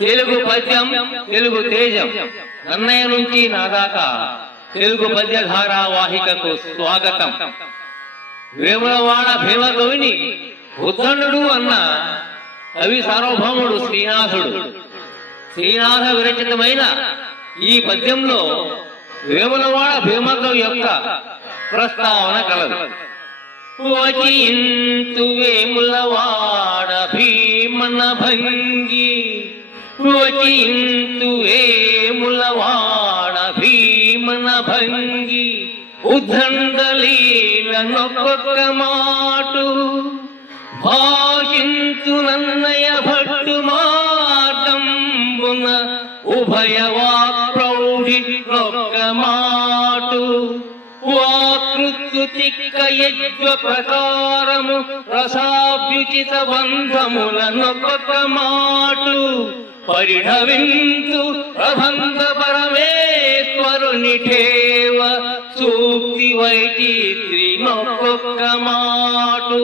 తెలుగు పద్యం, తెలుగు తేజం. నన్నయ్య నుంచి నా దాకా తెలుగు పద్య ధారావాహికకు స్వాగతం. వేములవాడ భీమకవిని ఉద్దండుడు అన్న కవి సార్వభౌముడు శ్రీనాథుడు. శ్రీనాథ విరచితమైన ఈ పద్యంలో వేములవాడ భీమకవి యొక్క ప్రస్తావన కలదు. వచింతు వేములవాడ భీమన భంగి, వచింతు వేములవాడ భీమన భంగి, ఉద్దండలీలనొక్కొక్క మాటు భాషింతు నన్నయ భట్టు మార్గంబున ఉభయవాక్ప్రౌఢి నొక్క మాటు వాకృత్యుతిక్క యజ్ఞ ప్రకారము రసాభ్యుచిత బంధములనొక్కొక్క మాటు పరిఢవింతు ప్రబంధ పరమేశ్వరుని ఠేవ సూక్తి వైచిత్రి నొక్కొక్క మాటు.